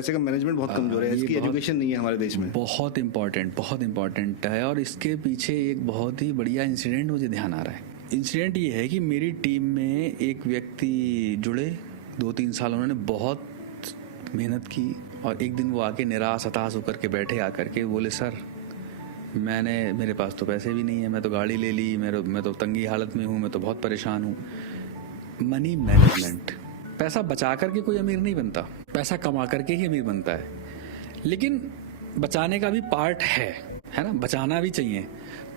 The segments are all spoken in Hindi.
पैसे का मैनेजमेंट बहुत कमजोर है, इसकी एजुकेशन नहीं है हमारे देश में। बहुत इम्पॉर्टेंट है। और इसके पीछे एक बहुत ही बढ़िया इंसिडेंट मुझे ध्यान आ रहा है। इंसिडेंट ये है कि मेरी टीम में एक व्यक्ति जुड़े, 2-3 साल उन्होंने बहुत मेहनत की, और एक दिन वो आके निराश हताश होकर के बैठे, आकर के बोले सर मेरे पास तो पैसे भी नहीं है, मैं तो गाड़ी ले ली, मैं तो तंगी हालत में हूँ, मैं तो बहुत परेशान हूँ। मनी मैनेजमेंट, पैसा बचा करके कोई अमीर नहीं बनता, पैसा कमा करके ही अमीर बनता है। लेकिन बचाने का भी पार्ट है ना, बचाना भी चाहिए।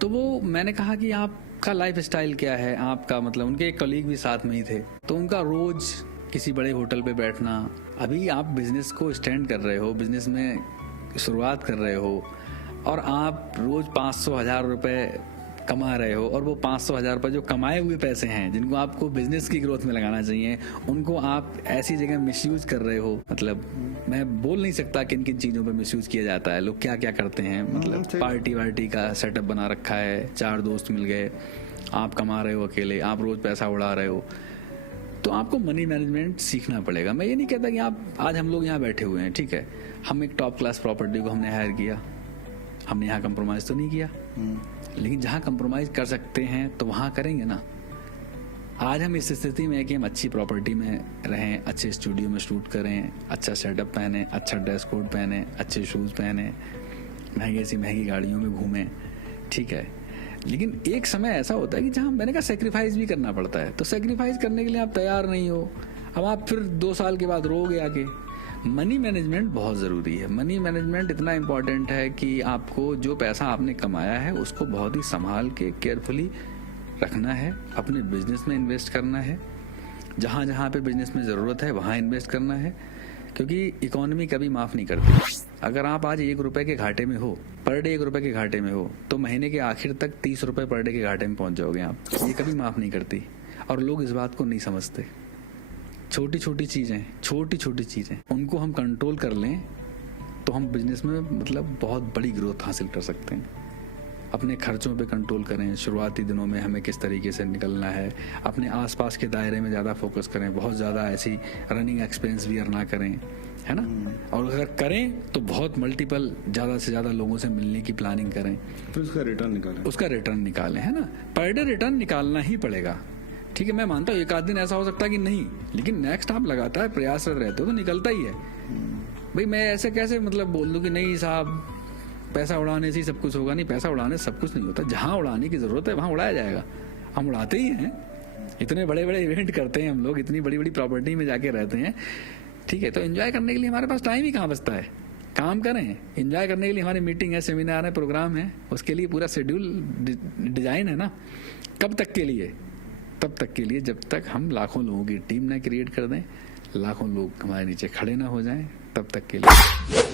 तो वो मैंने कहा कि आपका लाइफ स्टाइल क्या है, आपका मतलब, उनके एक कलीग भी साथ में ही थे, तो उनका रोज किसी बड़े होटल पे बैठना। अभी आप बिजनेस को स्टैंड कर रहे हो, बिजनेस में शुरुआत कर रहे हो, और आप रोज 500,000 रुपए कमा रहे हो, और वो 500,000 रुपए जो कमाए हुए पैसे हैं, जिनको आपको बिजनेस की ग्रोथ में लगाना चाहिए, उनको आप ऐसी जगह मिसयूज कर रहे हो। मतलब मैं बोल नहीं सकता किन किन चीजों पे मिसयूज किया जाता है, लोग क्या क्या करते हैं। मतलब पार्टी का सेटअप बना रखा है, 4 दोस्त मिल गए, आप कमा रहे हो अकेले, आप रोज पैसा उड़ा रहे हो। तो आपको मनी मैनेजमेंट सीखना पड़ेगा। मैं ये नहीं कहता कि आज हम लोग यहाँ बैठे हुए हैं, ठीक है, हम एक टॉप क्लास प्रॉपर्टी को हमने हायर किया, हमने यहाँ कंप्रोमाइज तो नहीं किया, लेकिन जहाँ कंप्रोमाइज कर सकते हैं तो वहाँ करेंगे ना। आज हम इस स्थिति में है कि हम अच्छी प्रॉपर्टी में रहें, अच्छे स्टूडियो में शूट करें, अच्छा सेटअप पहने, अच्छा ड्रेस कोड पहने, अच्छे शूज पहने, महंगी गाड़ियों में घूमें, ठीक है। लेकिन एक समय ऐसा होता है कि जहाँ मैंने कहा सेक्रीफाइस भी करना पड़ता है। तो सेक्रीफाइस करने के लिए आप तैयार नहीं हो, अब आप फिर 2 साल के बाद रोगे आके। मनी मैनेजमेंट बहुत ज़रूरी है। मनी मैनेजमेंट इतना इम्पोर्टेंट है कि आपको जो पैसा आपने कमाया है उसको बहुत ही संभाल के केयरफुली रखना है, अपने बिजनेस में इन्वेस्ट करना है, जहाँ जहाँ पे बिजनेस में ज़रूरत है वहाँ इन्वेस्ट करना है, क्योंकि इकोनॉमी कभी माफ़ नहीं करती। अगर आप आज 1 रुपए के घाटे में हो, पर डे 1 रुपए के घाटे में हो, तो महीने के आखिर तक 30 रुपए पर डे के घाटे में पहुंच जाओगे आप। ये कभी माफ़ नहीं करती, और लोग इस बात को नहीं समझते। छोटी छोटी चीज़ें उनको हम कंट्रोल कर लें तो हम बिजनेस में मतलब बहुत बड़ी ग्रोथ हासिल कर सकते हैं। अपने खर्चों पे कंट्रोल करें, शुरुआती दिनों में हमें किस तरीके से निकलना है, अपने आसपास के दायरे में ज़्यादा फोकस करें, बहुत ज़्यादा ऐसी रनिंग एक्सपेंस बियर ना करें, है ना। और अगर करें तो बहुत मल्टीपल ज़्यादा से ज़्यादा लोगों से मिलने की प्लानिंग करें, फिर उसका रिटर्न निकालें, है ना। पर डे रिटर्न निकालना ही पड़ेगा, ठीक है। मैं मानता हूँ एक आध दिन ऐसा हो सकता है कि नहीं, लेकिन नेक्स्ट आप लगातार प्रयासरत रहते हो तो निकलता ही है। भाई मैं ऐसे कैसे मतलब बोल दूं कि नहीं साहब पैसा उड़ाने से ही सब कुछ होगा। नहीं, पैसा उड़ाने से सब कुछ नहीं होता। जहाँ उड़ाने की जरूरत है वहाँ उड़ाया जाएगा। हम उड़ाते ही हैं, इतने बड़े बड़े इवेंट करते हैं हम लोग, इतनी बड़ी बड़ी प्रॉपर्टी में जाके रहते हैं, ठीक है। तो एंजॉय करने के लिए हमारे पास टाइम ही कहाँ बचता है। काम करें, एंजॉय करने के लिए हमारी मीटिंग है, सेमिनार है, प्रोग्राम है, उसके लिए पूरा शेड्यूल डिजाइन है ना। कब तक के लिए? तब तक के लिए जब तक हम लाखों लोगों की टीम ना क्रिएट कर दें, लाखों लोग हमारे नीचे खड़े ना हो जाएं, तब तक के लिए।